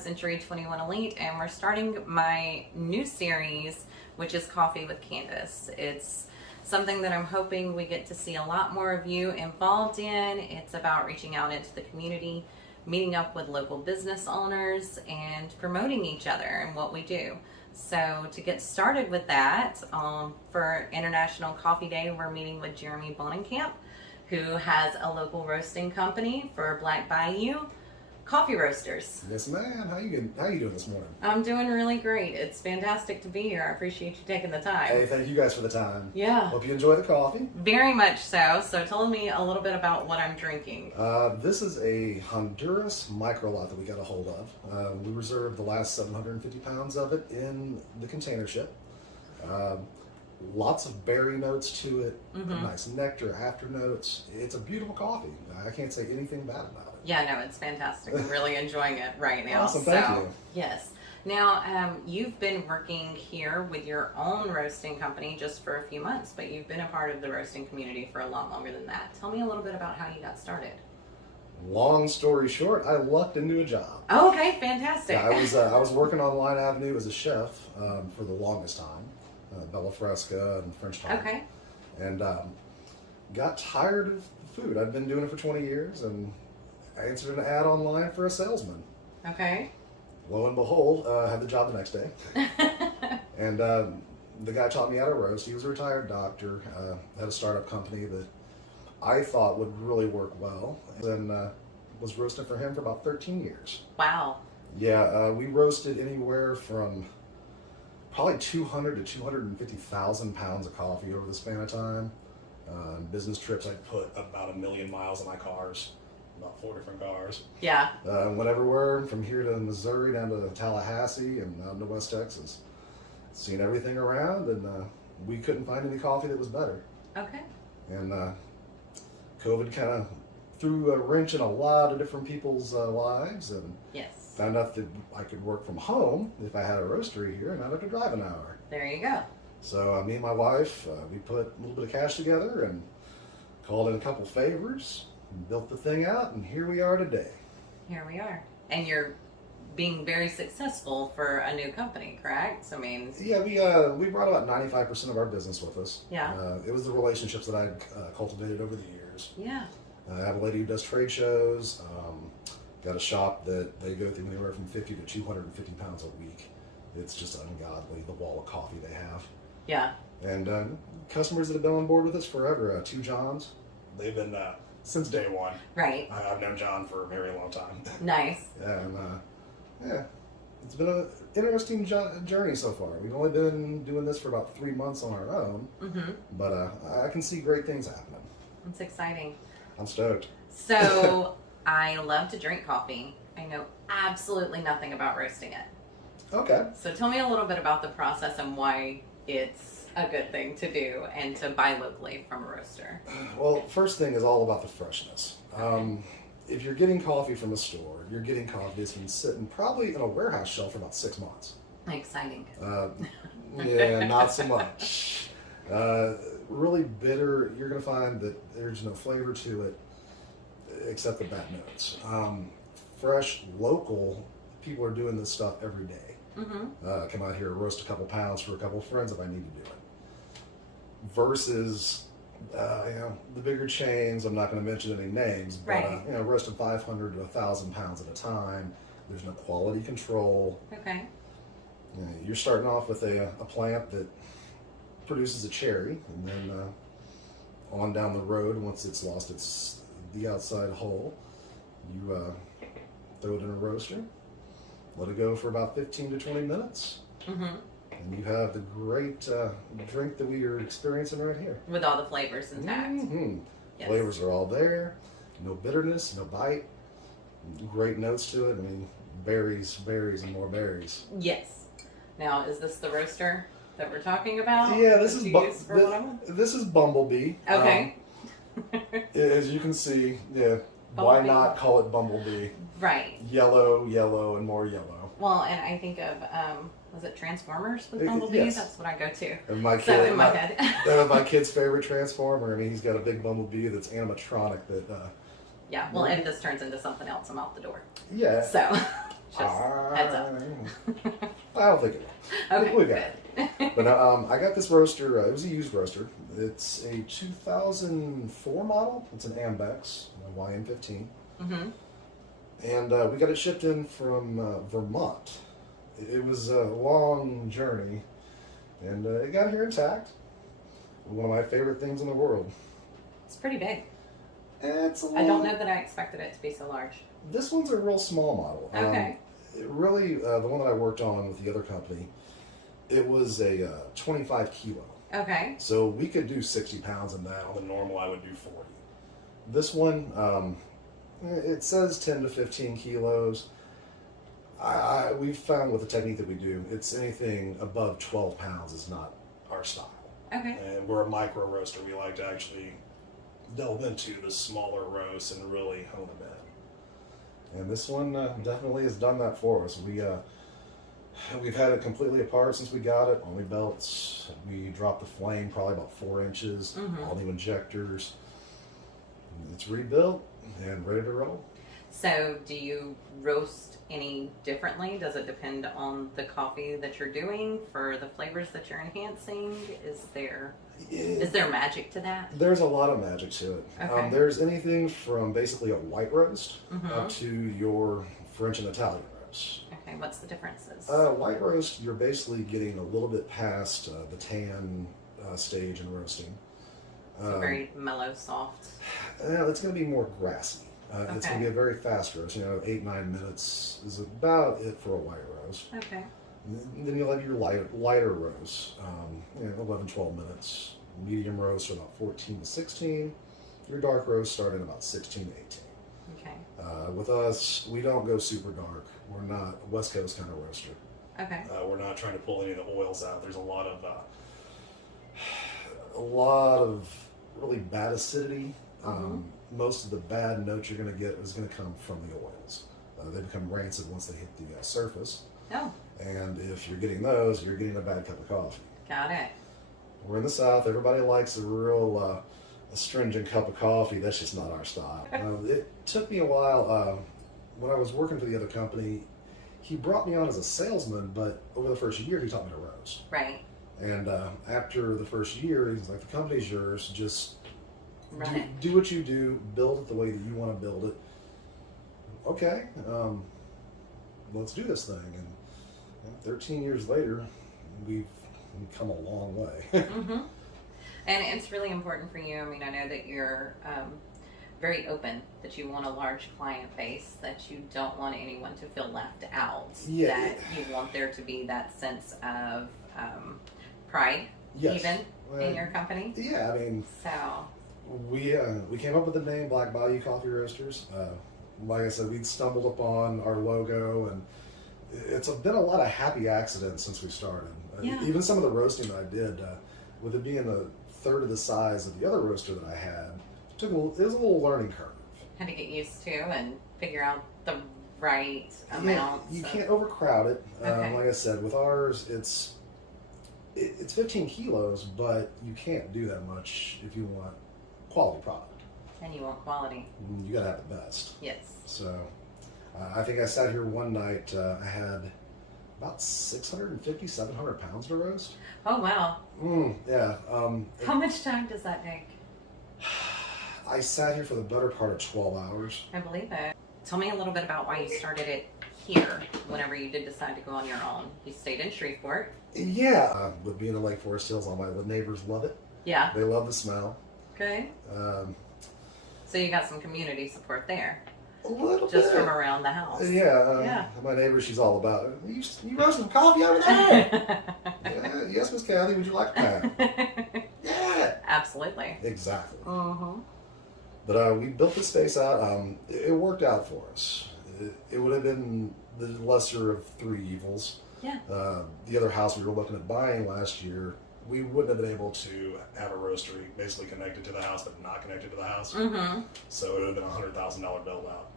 Century 21 Elite, and we're starting my new series, which is Coffee with Candice. It's something that I'm hoping we get to see a lot more of you involved in. It's about reaching out into the community, meeting up with local business owners, and promoting each other and what we do. So to get started with that, for International Coffee Day, we're meeting with Jeremy Bohnenkamp, who has a local roasting company for Black Bayou Coffee Roasters. Yes, ma'am. How you doing this morning? I'm doing really great. It's fantastic to be here. I appreciate you taking the time. Hey, thank you guys for the time. Yeah. Hope you enjoy the coffee. Very much so. So tell me a little bit about what I'm drinking. This is a Honduras micro lot that we got a hold of. We reserved the last 750 pounds of it in the container ship. Lots of berry notes to it, nice nectar after notes. It's a beautiful coffee. I can't say anything bad about it. Yeah, no, it's fantastic. I'm really enjoying it right now. Awesome, thank you. Yes. Now, you've been working here with your own roasting company just for a few months, but you've been a part of the roasting community for a lot longer than that. Tell me a little bit about how you got started. Long story short, I lucked into a job. Oh, okay, fantastic. Yeah, I was working on Line Avenue as a chef for the longest time, Bella Fresca and French Town. Okay. And got tired of food. I'd been doing it for 20 years, and I answered an ad online for a salesman. Okay. Lo and behold, I had the job the next day. And the guy taught me how to roast. He was a retired doctor, had a startup company that I thought would really work well. And was roasting for him for about 13 years. Wow. Yeah, we roasted anywhere from probably 200 to 250,000 pounds of coffee over the span of time. Business trips, I'd put about 1 million miles in my cars. About 4 different cars. Yeah. Went everywhere from here to Missouri down to Tallahassee and out to West Texas. Seen everything around, and we couldn't find any coffee that was better. Okay. And COVID kind of threw a wrench in a lot of different people's lives, and Yes. found out that I could work from home if I had a roastery here, and I don't have to drive an hour. There you go. So me and my wife, we put a little bit of cash together and called in a couple favors. Built the thing out, and here we are today. Here we are. And you're being very successful for a new company, correct? So, I mean... Yeah, we brought about 95% of our business with us. Yeah. It was the relationships that I'd cultivated over the years. Yeah. I have a lady who does trade shows. Got a shop that they go through anywhere from 50 to 250 pounds a week. It's just ungodly, the wall of coffee they have. Yeah. And customers that have been on board with us forever, two Johns. They've been... since day one. Right. I've known John for a very long time. Nice. And yeah, it's been an interesting journey so far. We've only been doing this for about 3 months on our own, but I can see great things happening. It's exciting. I'm stoked. So, I love to drink coffee. I know absolutely nothing about roasting it. Okay. So tell me a little bit about the process and why it's a good thing to do and to buy locally from a roaster. Well, first thing is all about the freshness. If you're getting coffee from a store, you're getting coffee that's been sitting probably in a warehouse shelf for about 6 months. Exciting. Yeah, not so much. Really bitter. You're going to find that there's no flavor to it except the bad notes. Fresh, local, people are doing this stuff every day. Come out here, roast a couple pounds for a couple friends if I need to do it. Versus, the bigger chains. I'm not going to mention any names, but right. Roasting 500 to 1,000 pounds at a time. There's no quality control. Okay. You're starting off with a plant that produces a cherry, and then on down the road, once it's lost the outside hull, you throw it in a roaster. Let it go for about 15 to 20 minutes. And you have the great drink that we are experiencing right here. With all the flavors intact. Yes. Flavors are all there. No bitterness, no bite. Great notes to it. I mean, berries, and more berries. Yes. Now, is this the roaster that we're talking about? Yeah, this is Bumblebee. Okay. As you can see, Bumblebee. Why not call it Bumblebee? Right. Yellow, and more yellow. Well, and I think of, was it Transformers with Bumblebee? Yes. That's what I go to. And my So kid, in my head. That was my kid's favorite Transformer. I mean, he's got a big Bumblebee that's animatronic that... yeah, well, if this turns into something else, I'm out the door. Yeah. So, just I don't think it will. Okay, We got it. But I got this roaster. It was a used roaster. It's a 2004 model. It's an Ambex, a YM15. Mm-hmm. And we got it shipped in from Vermont. It was a long journey, and it got here intact. One of my favorite things in the world. It's pretty big. It's a I don't know that I expected it to be so large. This one's a real small model. Okay. It really, the one that I worked on with the other company, it was a 25 kilo. Okay. So we could do 60 pounds in that. On the normal, I would do 40. This one, it says 10 to 15 kilos. We've found with the technique that we do, it's anything above 12 pounds is not our style. Okay. And we're a micro roaster. We like to actually delve into the smaller roasts and really hone them in. And this one definitely has done that for us. We've had it completely apart since we got it. Only belts. We dropped the flame probably about 4 inches. Mm-hmm. All new injectors. It's rebuilt and ready to roll. So do you roast any differently? Does it depend on the coffee that you're doing for the flavors that you're enhancing? Is there magic to that? There's a lot of magic to it. Okay. There's anything from basically a white roast Mm-hmm. up to your French and Italian roast. Okay, what's the differences? White roast, you're basically getting a little bit past the tan stage in roasting. So very mellow, soft. It's going to be more grassy. It's going to be a very fast roast. 8-9 minutes is about it for a white roast. Okay. And then you'll have your lighter roast, 11-12 minutes. Medium roast are about 14 to 16. Your dark roast start at about 16 to 18. Okay. With us, we don't go super dark. We're not a West Coast kind of roaster. Okay. We're not trying to pull any of the oils out. There's a lot of really bad acidity. Most of the bad notes you're going to get is going to come from the oils. They become rancid once they hit the surface. Oh. And if you're getting those, you're getting a bad cup of coffee. Got it. We're in the South. Everybody likes a real astringent cup of coffee. That's just not our style. It took me a while. When I was working for the other company, he brought me on as a salesman, but over the first year, he taught me to roast. Right. And after the first year, he's like, the company's yours. Just do what you do. Build it the way that you want to build it. Okay, let's do this thing. And 13 years later, we've come a long way. Mm-hmm. And it's really important for you. I mean, I know that you're very open, that you want a large client base, that you don't want anyone to feel left out, that you want there to be that sense of pride, even in your company. Yeah, I mean, so we came up with the name Black Bayou Coffee Roasters. Like I said, we'd stumbled upon our logo, and it's been a lot of happy accidents since we started. Yeah. Even some of the roasting that I did, with it being a third of the size of the other roaster that I had, it was a little learning curve. Had to get used to and figure out the right amount. You can't overcrowd it. Okay. Like I said, with ours, it's 15 kilos, but you can't do that much if you want quality product. And you want quality. You gotta have the best. Yes. So, I think I sat here one night, I had about 650, 700 pounds to roast. Oh, wow. Yeah. How much time does that take? I sat here for the better part of 12 hours. I believe it. Tell me a little bit about why you started it here whenever you did decide to go on your own. You stayed in Shreveport. Yeah. With being in Lake Forest Hills, all my neighbors love it. Yeah. They love the smell. Okay. So you got some community support there. A little Just bit. from around the house. Yeah. My neighbor, she's all about it. You roasting some coffee over there? Yeah, yes, Miss Kathy, would you like a pound? Yeah. Absolutely. Exactly. Mm-hmm. But we built the space out. It worked out for us. It would have been the lesser of three evils. Yeah. The other house we were looking at buying last year, we wouldn't have been able to have a roastery basically connected to the house, but not connected to the house. Mm-hmm. So it would have been a $100,000 build out.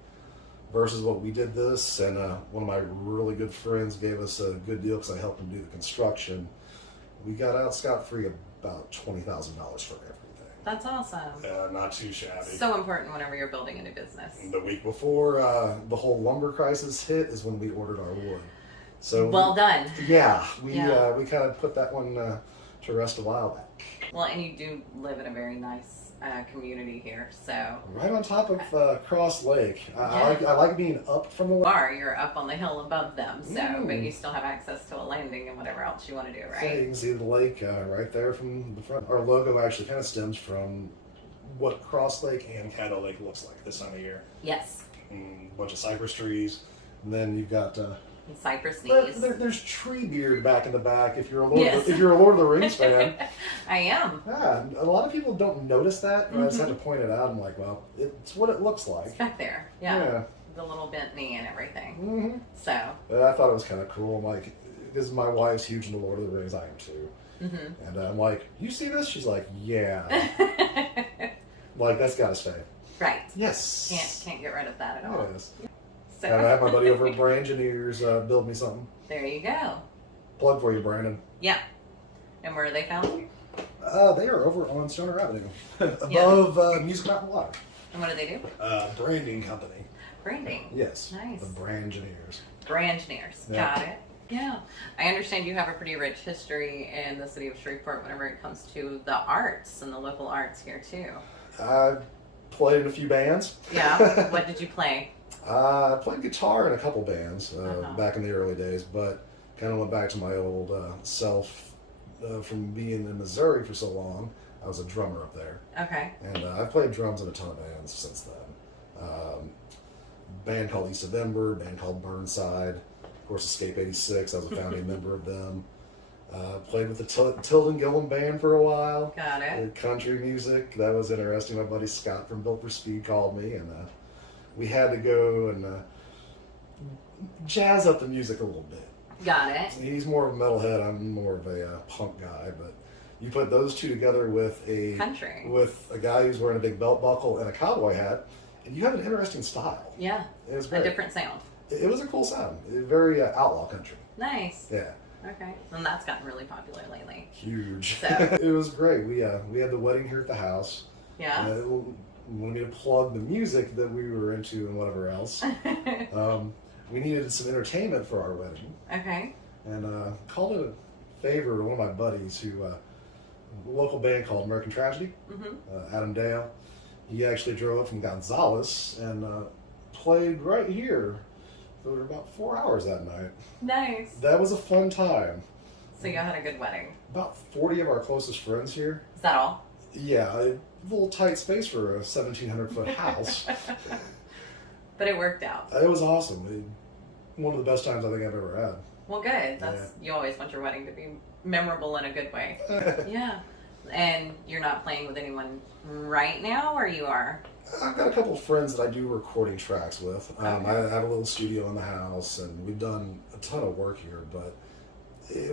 Versus what we did this, and one of my really good friends gave us a good deal because I helped him do the construction. We got out scot-free about $20,000 for everything. That's awesome. Not too shabby. So important whenever you're building a new business. The week before the whole lumber crisis hit is when we ordered our wood. So well done. Yeah, we kind of put that one to rest a while back. Well, and you do live in a very nice community here, so right on top of Cross Lake. I like being up from the lake. You're up on the hill above them, so but you still have access to a landing and whatever else you want to do, right? So you can see the lake right there from the front. Our logo actually kind of stems from what Cross Lake and Caddo Lake looks like this time of year. Yes. A bunch of cypress trees, and then you've got cypress knees. There's tree beard back in the back. If you're a Lord of the Rings fan, I am. Yeah, a lot of people don't notice that. I just had to point it out. I'm like, well, it's what it looks like. It's back there. Yeah. The little bent knee and everything. Mm-hmm. So. I thought it was kind of cool. I'm like, because my wife's huge into Lord of the Rings. I am too. Mm-hmm. And I'm like, you see this? She's like, yeah. Like, that's got to stay. Right. Yes. Can't get rid of that at all. Yes. So. And I have my buddy over at Brangineers build me something. There you go. Plug for you, Brandon. Yeah. And where are they found? They are over on Stoner Avenue, above Music Mountain Live. And what do they do? Branding company. Branding. Yes. Nice. The Brangineers. Brangineers. Yeah. Got it. Yeah. I understand you have a pretty rich history in the city of Shreveport whenever it comes to the arts and the local arts here too. I played in a few bands. Yeah. What did you play? I played guitar in a couple bands back in the early days, but kind of went back to my old self from being in Missouri for so long. I was a drummer up there. Okay. And I've played drums in a ton of bands since then. Band called East of Ember, band called Burnside. Of course, Escape 86, I was a founding member of them. Played with the Tilden Gillum Band for a while. Got it. Country music, that was interesting. My buddy Scott from Built for Speed called me, and we had to go and jazz up the music a little bit. Got it. He's more of a metalhead, I'm more of a punk guy, but you put those two together with a guy who's wearing a big belt buckle and a cowboy hat, and you have an interesting style. Yeah. It was great. A different sound. It was a cool sound. Very outlaw country. Nice. Yeah. Okay. And that's gotten really popular lately. Huge. So. It was great. We had the wedding here at the house. Yeah. Wanted me to plug the music that we were into and whatever else. We needed some entertainment for our wedding. Okay. And called it a favor to one of my buddies who, a local band called American Tragedy, Adam Dale. He actually drove up from Gonzales and played right here for about 4 hours that night. Nice. That was a fun time. So you had a good wedding. About 40 of our closest friends here. Is that all? Yeah, a little tight space for a 1,700-foot house. But it worked out. It was awesome. One of the best times I think I've ever had. Well, good. You always want your wedding to be memorable in a good way. Yeah. And you're not playing with anyone right now, or you are? I've got a couple of friends that I do recording tracks with. Okay. I have a little studio in the house, and we've done a ton of work here, but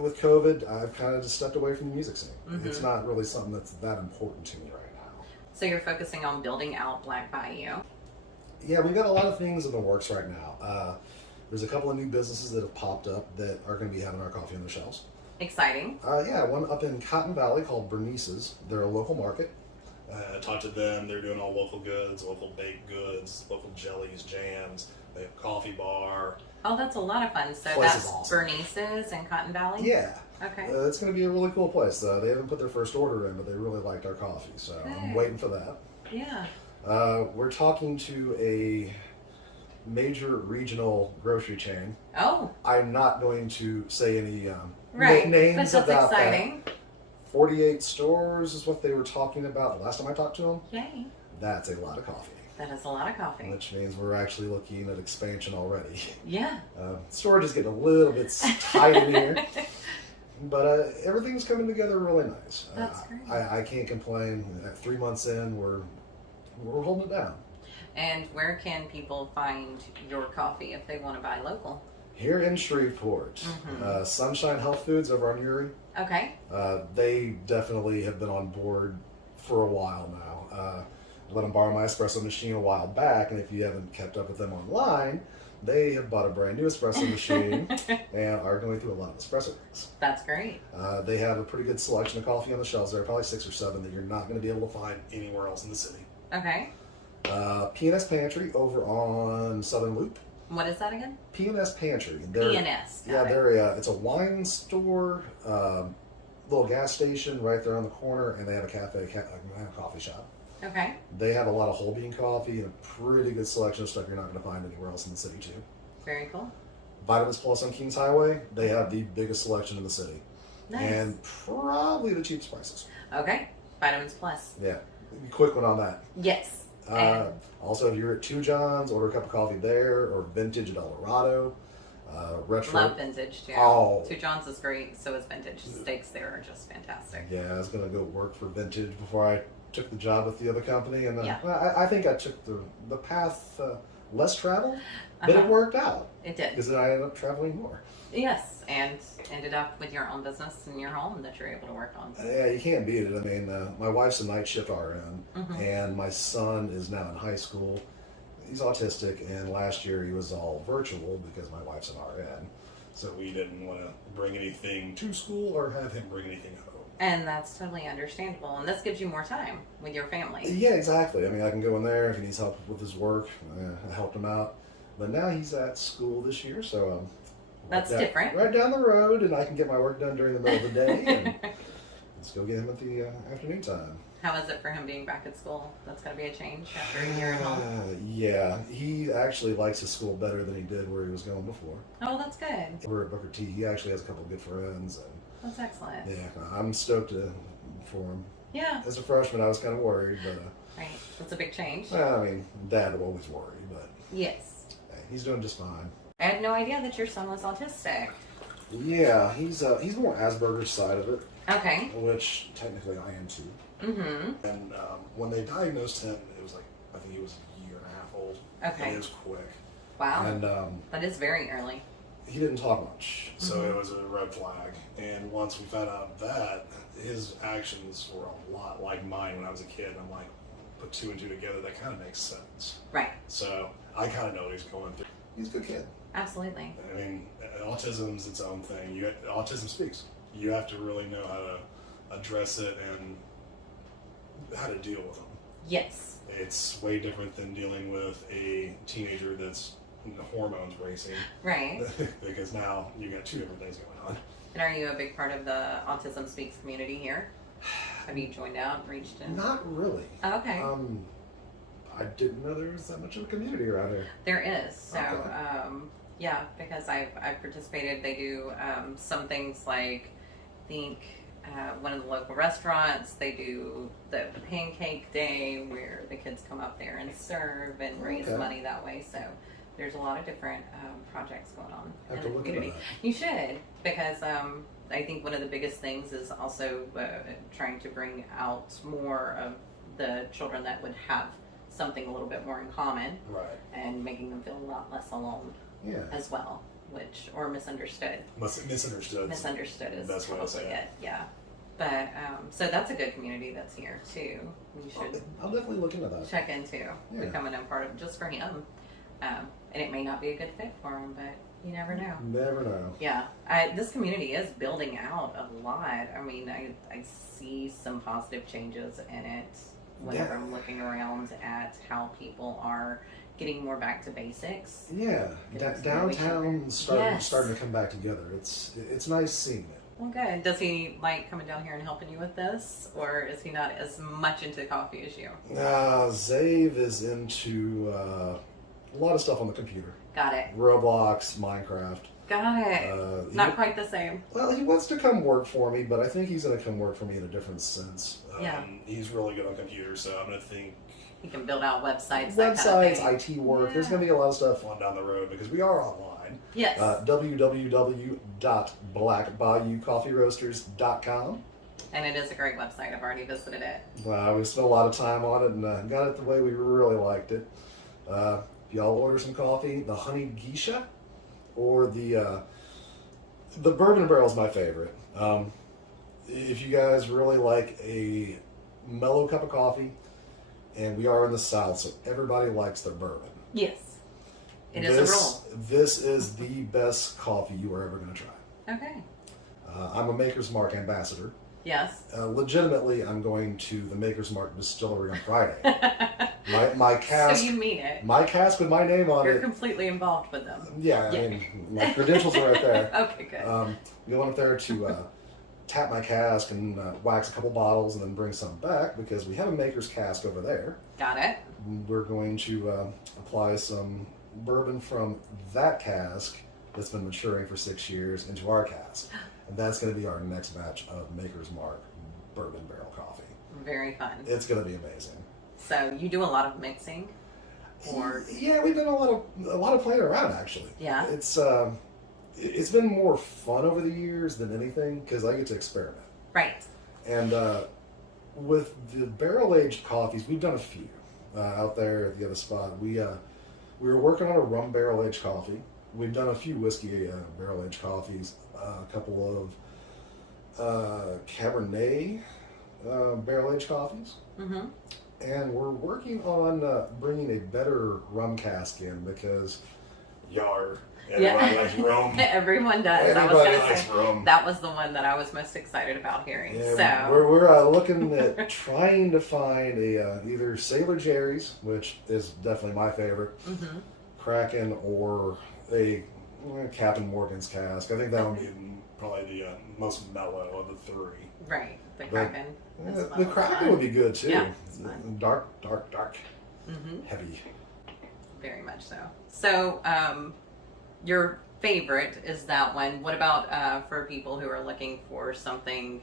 with COVID, I've kind of just stepped away from the music scene. It's not really something that's that important to me right now. So you're focusing on building out Black Bayou? Yeah, we've got a lot of things in the works right now. There's a couple of new businesses that have popped up that are going to be having our coffee on the shelves. Exciting. Yeah, one up in Cotton Valley called Bernice's. They're a local market. I talked to them. They're doing all local goods, local baked goods, local jellies, jams. They have a coffee bar. Oh, that's a lot of fun. So Place that's is awesome. Bernice's in Cotton Valley? Yeah. Okay. It's going to be a really cool place. They haven't put their first order in, but they really liked our coffee, so I'm waiting for that. Yeah. We're talking to a major regional grocery chain. Oh. I'm not going to say any But names that's about exciting. that. 48 stores is what they were talking about the last time I talked to them. Yay. That's a lot of coffee. That is a lot of coffee. Which means we're actually looking at expansion already. Yeah. Storage is getting a little bit tight in here. But everything's coming together really nice. That's great. I can't complain. 3 months in, we're holding it down. And where can people find your coffee if they want to buy local? Here in Shreveport, Sunshine Health Foods over on Erie. Okay. They definitely have been on board for a while now. Let them borrow my espresso machine a while back, and if you haven't kept up with them online, they have bought a brand new espresso machine and are going through a lot of espresso drinks. That's great. They have a pretty good selection of coffee on the shelves. There are probably 6 or 7 that you're not going to be able to find anywhere else in the city. Okay. P&S Pantry over on Southern Loop. What is that again? P&S Pantry. P&S. Yeah, it's a wine store, little gas station right there on the corner, and they have a coffee shop. Okay. They have a lot of whole bean coffee and a pretty good selection of stuff you're not going to find anywhere else in the city too. Very cool. Vitamins Plus on Kings Highway, they have the biggest selection in the city. Nice. And probably the cheapest prices. Okay. Vitamins Plus. Yeah. Quick one on that. Yes. Also, if you're at Two Johns, order a cup of coffee there, or Vintage at Eldorado. Retro. Love Vintage too. Oh. Two Johns is great, so is Vintage. Steaks there are just fantastic. Yeah, I was going to go work for Vintage before I took the job with the other company. And Yeah. I think I took the path less traveled, but it worked out. It did. Because then I ended up traveling more. Yes, and ended up with your own business in your home that you're able to work on. Yeah, you can't beat it. I mean, my wife's a night shift RN, Mhm. and my son is now in high school. He's autistic, and last year he was all virtual because my wife's an RN. So we didn't want to bring anything to school or have him bring anything home. And that's totally understandable. And this gives you more time with your family. Yeah, exactly. I mean, I can go in there if he needs help with his work. I helped him out. But now he's at school this year, so That's different. Right down the road, and I can get my work done during the middle of the day. And let's go get him at the afternoon time. How is it for him being back at school? That's got to be a change after a year at home. Yeah, he actually likes his school better than he did where he was going before. Oh, that's good. We're at Booker T. He actually has a couple of good friends, and That's excellent. yeah, I'm stoked for him. Yeah. As a freshman, I was kind of worried, but Right. That's a big change. I mean, Dad will always worry, but Yes. hey, he's doing just fine. I had no idea that your son was autistic. Yeah, he's more Asperger's side of it, Okay. which technically I am too. Mm-hmm. And when they diagnosed him, it was like, I think he was a year and a half old. Okay. And it was quick. Wow. And That is very early. he didn't talk much. So it was a red flag. And once we found out that, his actions were a lot like mine when I was a kid. I'm like, put two and two together, that kind of makes sense. Right. So I kind of know what he's going through. He's a good kid. Absolutely. I mean, autism's its own thing. Autism speaks. You have to really know how to address it and how to deal with them. Yes. It's way different than dealing with a teenager that's hormones racing. Right. Because now you got two different things going on. And are you a big part of the Autism Speaks community here? Have you joined out, reached in? Not really. Oh, okay. I didn't know there was that much of a community around here. There is. So, Okay. yeah, because I've participated. They do some things like, I think one of the local restaurants, they do the pancake day where the kids come up there and serve and raise Okay. money that way. So there's a lot of different projects going on I have in to the look into community. that. You should, because I think one of the biggest things is also trying to bring out more of the children that would have something a little bit more in common Right. and making them feel a lot less alone Yeah. as well, or misunderstood. Misunderstood. Misunderstood is Best way to probably say it. it. Yeah. But so that's a good community that's here too. You should I'll definitely look into that. check into Yeah. becoming a part of just for him. And it may not be a good fit for him, but you never know. Never know. Yeah, this community is building out a lot. I mean, I see some positive changes in it whenever Yeah. I'm looking around at how people are getting more back to basics. Yeah, It's downtown starting Yes. starting to come back together. It's nice seeing it. Well, good. Does he like coming down here and helping you with this, or is he not as much into coffee as you? Zave is into a lot of stuff on the computer. Got it. Roblox, Minecraft. Got it. Not quite the same. Well, he wants to come work for me, but I think he's going to come work for me in a different sense. Yeah. He's really good on computers, so I'm going to think He can build out websites. That Websites, kind of thing. IT work. There's Yeah. going to be a lot of stuff. on down the road because we are online. Yes. www.blackbayoucoffeeroasters.com. And it is a great website. I've already visited it. We spent a lot of time on it and got it the way we really liked it. If y'all order some coffee, the honey geisha or the bourbon barrel is my favorite. If you guys really like a mellow cup of coffee, and we are in the South, so everybody likes their bourbon. Yes. It is a rule. This is the best coffee you are ever going to try. Okay. I'm a Maker's Mark ambassador, Yes. Legitimately, I'm going to the Maker's Mark Distillery on Friday. My cask. So you mean it. My cask with my name on You're it. completely involved with them. Yeah, I mean, my credentials are right there. Okay, good. Going up there to tap my cask and wax a couple bottles and then bring some back because we have a maker's cask over there. Got it. We're going to apply some bourbon from that cask that's been maturing for 6 years into our cask. And that's going to be our next batch of Maker's Mark bourbon barrel coffee. Very fun. It's going to be amazing. So you do a lot of mixing, or yeah, we've done a lot of playing around actually. Yeah. It's been more fun over the years than anything because I get to experiment. right? And with the barrel aged coffees, we've done a few out there at the other spot. We were working on a rum barrel aged coffee. We've done a few whiskey barrel aged coffees, a couple of Cabernet barrel aged coffees. Mm-hmm. And we're working on bringing a better rum cask in because Yar. Everybody likes rum. Everyone does. I was Everybody gonna likes say rum. that was the one that I was most excited about hearing. yeah, So we're looking at trying to find a either Sailor Jerry's, which is definitely my favorite, mm-hmm. Kraken, or a Captain Morgan's cask. I think that'll be Probably the most mellow of the three. right, the But- Kraken. is the fun. Kraken would be good too. Yeah, it's fun. Dark, Mm-hmm. heavy. Very much so. So, your favorite is that one. What about for people who are looking for something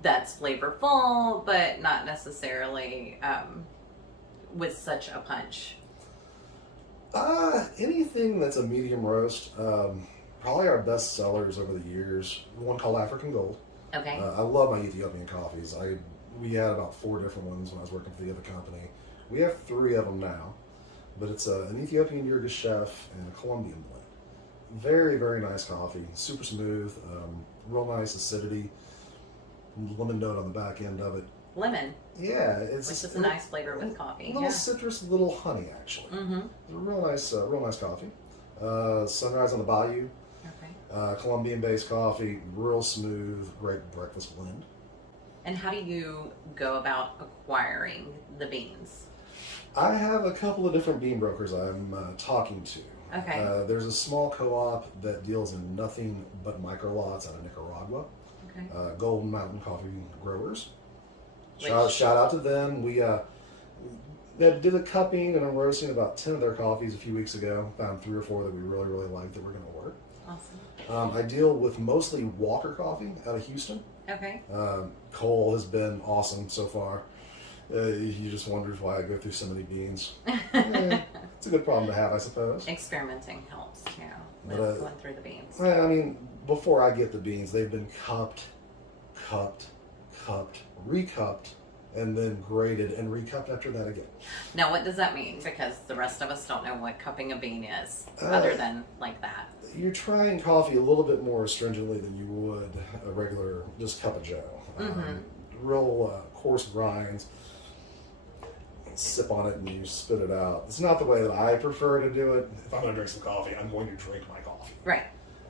that's flavorful, but not necessarily with such a punch? Anything that's a medium roast. Probably our best sellers over the years. One called African Gold. Okay. I love my Ethiopian coffees. We had about 4 different ones when I was working for the other company. We have 3 of them now, but it's an Ethiopian Yurgish chef and a Colombian blend. Very, very nice coffee. Super smooth. Real nice acidity. Lemon note on the back end of it. Lemon, Yeah, which it's is a nice flavor with coffee. little Yeah. citrus, little honey actually. Mm-hmm. Real nice coffee. Sunrise on the Bayou. Okay. Colombian-based coffee, real smooth, great breakfast blend. And how do you go about acquiring the beans? I have a couple of different bean brokers I'm talking to. Okay. There's a small co-op that deals in nothing but micro lots out of Nicaragua. Okay. Golden Mountain Coffee Growers. Which- Shout out to them. We did a cupping and a roasting about 10 of their coffees a few weeks ago. Found 3 or 4 that we really, really liked that we're going to order. Awesome. I deal with mostly Walker Coffee out of Houston. Okay. Cole has been awesome so far. He just wonders why I go through so many beans. It's a good problem to have, I suppose. Experimenting helps, you know, with But, going through the beans. I mean, before I get the beans, they've been cupped, recupped, and then graded and recupped after that again. Now, what does that mean? Because the rest of us don't know what cupping a bean is, other than like that. You're trying coffee a little bit more stringently than you would a regular just cup of joe. Real coarse grinds. Sip on it and you spit it out. It's not the way that I prefer to do it, If I'm going to drink some coffee, I'm going to drink my coffee. Right.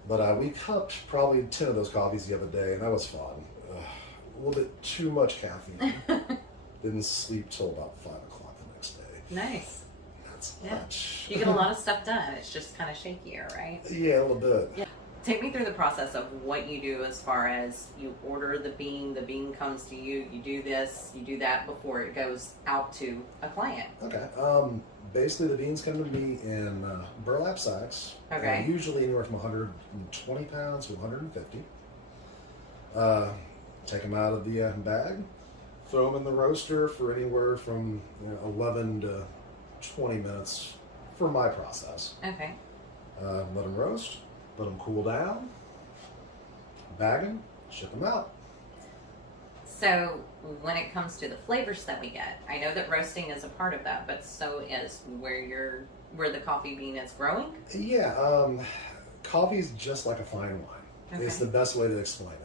but we cupped probably 10 of those coffees the other day, and that was fun. A little bit too much caffeine. Didn't sleep till about 5 o'clock the next day. Nice. That's Yeah. much. You get a lot of stuff done. It's just kind of shakier, right? Yeah, a little bit. Yeah. Take me through the process of what you do as far as you order the bean comes to you, you do this, you do that before it goes out to a client. Okay. Basically, the beans come to me in burlap sacks. Okay. Usually anywhere from 120 pounds to 150. Take them out of the bag, throw them in the roaster for anywhere from 11 to 20 minutes for my process. Okay. Let them roast, let them cool down, bag them, ship them out. So when it comes to the flavors that we get, I know that roasting is a part of that, but so is where the coffee bean is growing. Yeah, coffee's just like a fine wine. Okay. It's the best way to explain it.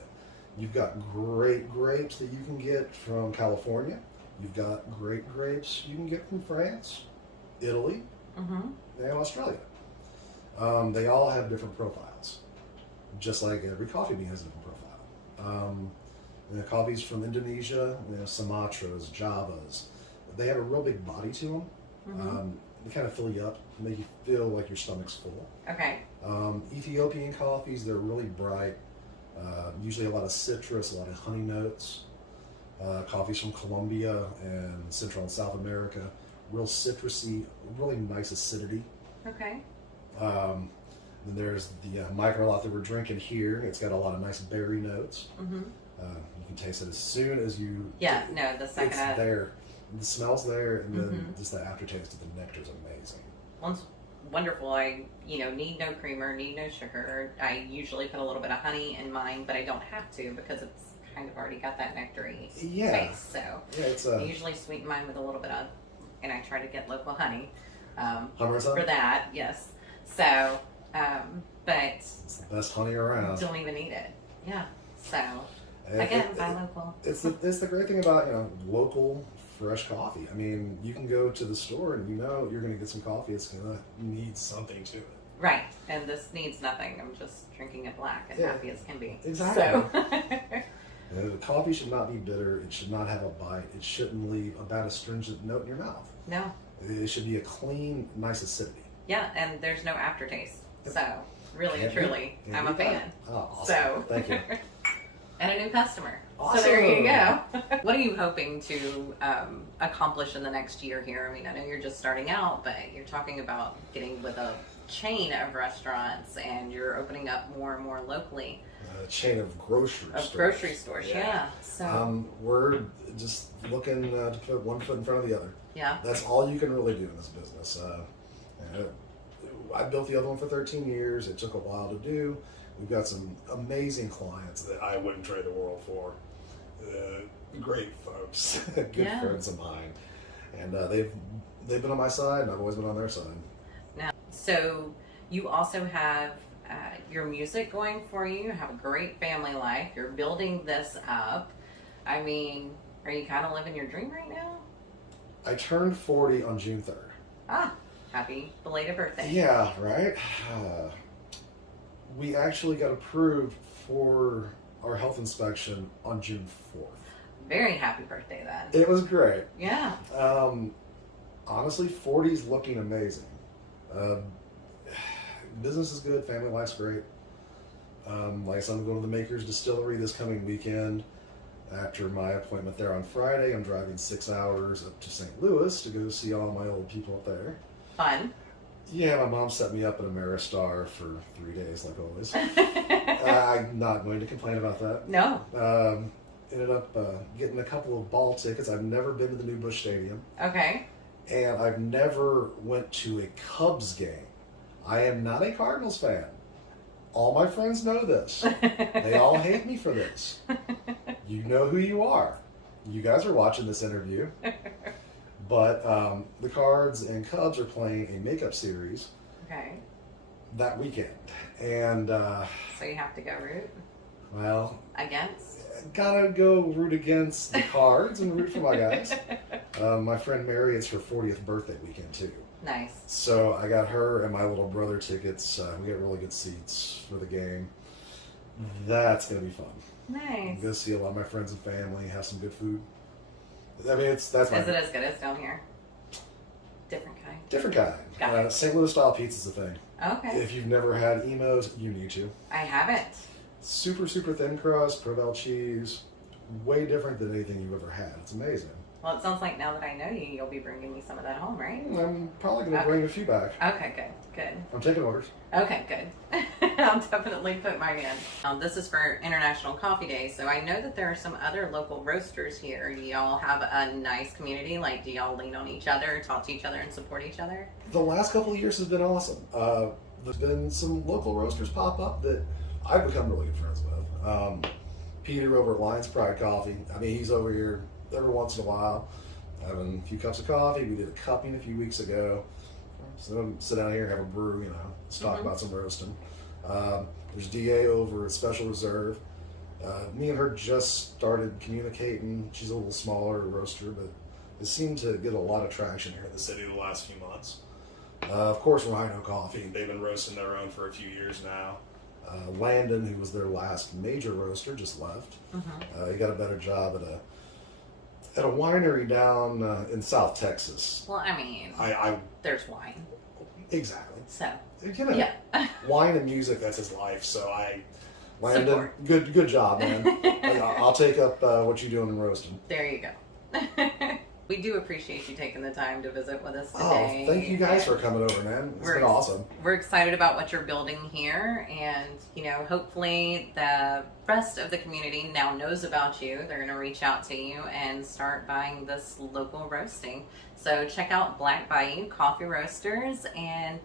You've got great grapes that you can get from California. You've got great grapes you can get from France, Italy, Mm-hmm. and Australia. They all have different profiles, just like every coffee bean has a different profile. Coffees from Indonesia, Sumatras, Javas. They have a real big body to them. Mm-hmm. They kind of fill you up, make you feel like your stomach's full. Okay. Ethiopian coffees, they're really bright. Usually a lot of citrus, a lot of honey notes. Coffees from Colombia and Central and South America, real citrusy, really nice acidity. Okay. Then there's the micro lot that we're drinking here. It's got a lot of nice berry notes. Mm-hmm. You can taste it as soon as you. Yeah. No, the second. It's there. The smell's there, and then just the aftertaste of the nectar is amazing. One's wonderful. I, need no creamer, need no sugar. I usually put a little bit of honey in mine, but I don't have to because it's kind of already got that nectary taste. So I usually sweeten mine with a little bit of, and I try to get local honey for that. Yes. So, but it's the best honey around. Don't even eat it. Yeah. So again, buy local. It's the great thing about local fresh coffee. I mean, you can go to the store and you're going to get some coffee. It's going to need something to it. Right, and this needs nothing. I'm just drinking it black and happy as can be. Exactly. So. The coffee should not be bitter. It should not have a bite. It shouldn't leave a bad astringent note in your mouth. No. It should be a clean, nice acidity. Yeah, and there's no aftertaste. So, really, truly, I'm a fan. Oh, awesome. So. Thank you. And a new customer. Awesome. So there you go. What are you hoping to accomplish in the next year here? I mean, I know you're just starting out, but you're talking about getting with a chain of restaurants and you're opening up more and more locally. A chain of grocery stores. Grocery stores, yeah. So we're just looking to put one foot in front of the other. Yeah. That's all you can really do in this business. I built the other one for 13 years. It took a while to do. We've got some amazing clients that I wouldn't trade the world for. Great folks, good friends of mine, and they've been on my side, and I've always been on their side. Now, so you also have your music going for you. You have a great family life. You're building this up. I mean, are you kind of living your dream right now? I turned 40 on June 3rd. Ah, happy belated birthday. Yeah, right. We actually got approved for our health inspection on June 4th. Very happy birthday then. It was great. Yeah. Honestly, 40's looking amazing. Business is good, family life's great. Like I said, I'm going to the Maker's Distillery this coming weekend. After my appointment there on Friday, I'm driving 6 hours up to St. Louis to go see all my old people up there. Fun. Yeah, my mom set me up at Ameristar for 3 days, like always. I'm not going to complain about that. No. Ended up getting a couple of ball tickets. I've never been to the new Busch Stadium. Okay. And I've never went to a Cubs game. I am not a Cardinals fan. All my friends know this. They all hate me for this. You know who you are. You guys are watching this interview. But the Cards and Cubs are playing a makeup series that weekend. And so you have to go root? Well, against? Gotta go root against the Cards and root for my guys. My friend Mary, it's her 40th birthday weekend too. Nice. So I got her and my little brother tickets. We get really good seats for the game. That's gonna be fun. Nice. Go see a lot of my friends and family, have some good food. I mean, that's my... Is it as good as down here? Different kind? Different kind. St. Louis style pizza's the thing. Okay. If you've never had Emo's, you need to. I haven't. Super, super thin crust, Provel cheese. Way different than anything you've ever had. It's amazing. Well, it sounds like now that I know you, you'll be bringing me some of that home, right? I'm probably going to bring a few back. Okay, good. I'm taking orders. Okay, good. I'll definitely put mine in. This is for International Coffee Day, so I know that there are some other local roasters here. Do y'all have a nice community? Like, do y'all lean on each other, talk to each other, and support each other? The last couple of years has been awesome. There's been some local roasters pop up that I've become really good friends with. Peter over at Lions Pride Coffee. I mean, he's over here every once in a while, having a few cups of coffee. We did a cupping a few weeks ago. So sit down here, have a brew, let's talk about some roasting. There's DA over at Special Reserve. Me and her just started communicating. She's a little smaller roaster, but it seemed to get a lot of traction here in the city the last few months. Of course, Rhino Coffee. They've been roasting their own for a few years now. Landon, who was their last major roaster, just left. He got a better job at a winery down in South Texas. Well, I mean, there's wine. Exactly. So, You know, yeah. wine and music, That's his life. So Landon, Support. good job, man. I'll take up what you're doing in roasting. There you go. We do appreciate you taking the time to visit with us today. Oh, thank you guys for coming over, man. It's been awesome. We're excited about what you're building here, and hopefully the rest of the community now knows about you. They're going to reach out to you and start buying this local roasting. So check out Black Bayou Coffee Roasters, and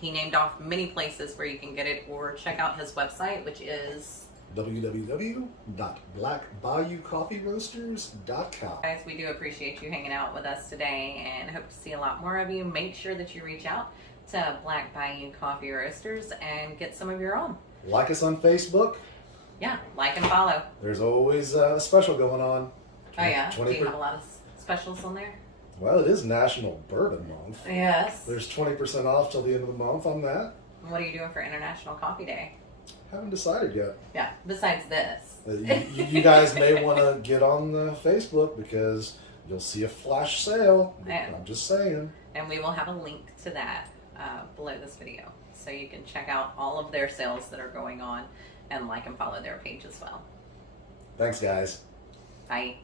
he named off many places where you can get it, or check out his website, which is www.blackbayoucoffeeroasters.com. Guys, we do appreciate you hanging out with us today and hope to see a lot more of you. Make sure that you reach out to Black Bayou Coffee Roasters and get some of your own. Like us on Facebook. Yeah, like and follow. There's always a special going on. Oh yeah, 20 do you have a lot of specials on there? Well, it is National Bourbon Month. Yes. There's 20% off till the end of the month on that. What are you doing for International Coffee Day? Haven't decided yet. Yeah, besides this. You guys may want to get on the Facebook because you'll see a flash sale. Yeah. I'm just saying. And we will have a link to that below this video. So you can check out all of their sales that are going on and like and follow their page as well. Thanks, guys. Bye.